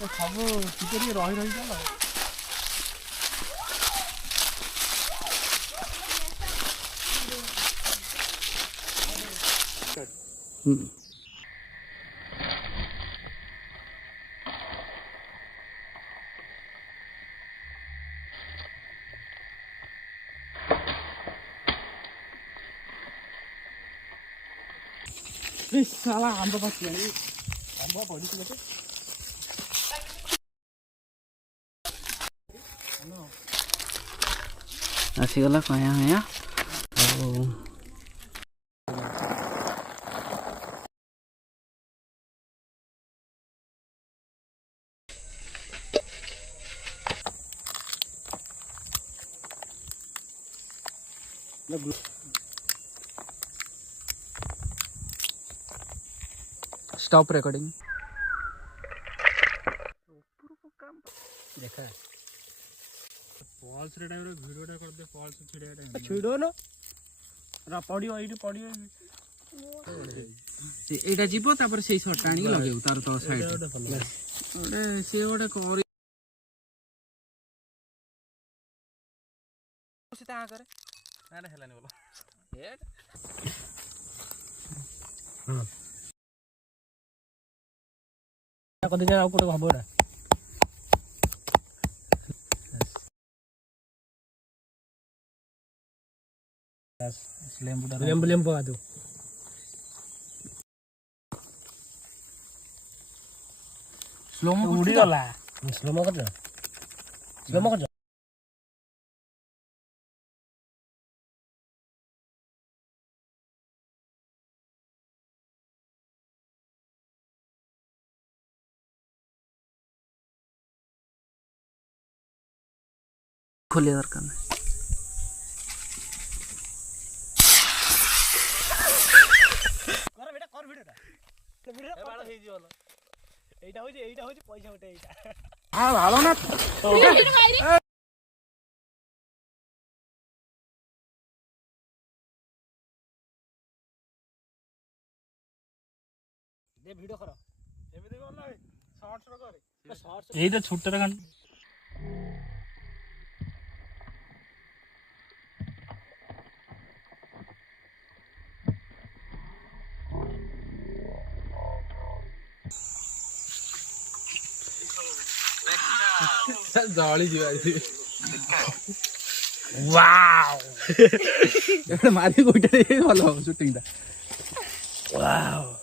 ସବୁ ଟିକେ ଟିକେ ରହି ଚାଲ। साला आंब पाचिलाଣି आंब पड़िଛି ଗୋଟେ ଆସିଗଲା କୟା ହୟା ଆଉ स्टॉप रिकॉर्डिंग देखा फॉल्स रे टाइम रे वीडियोटा कर दे फॉल्स छिड़िया टाइम छिड़ो न रा पडियो एठी पडियो एटा जीवो तापर सेई शॉट टाणी लगेउ तार तो साइड ओडे से ओडे करी सीता करे ना हेलानी बोलो हे हां कदे जा कोटे हबोडा लेंबू पका दो स्लोमो उड़ी गला स्लोमो कर खोले दरकार नहीं कर वीडियोटा ए बाळ हेई जिवला एटा होची पैसा उठे एटा हां भालो ना दे वीडियो करो एमिति कर ना शॉर्ट्स रो करे शॉर्ट्स एई तो छुट्टे रे जली जीवा वाओ मारी कोइटा भल शूटिंग दा वाओ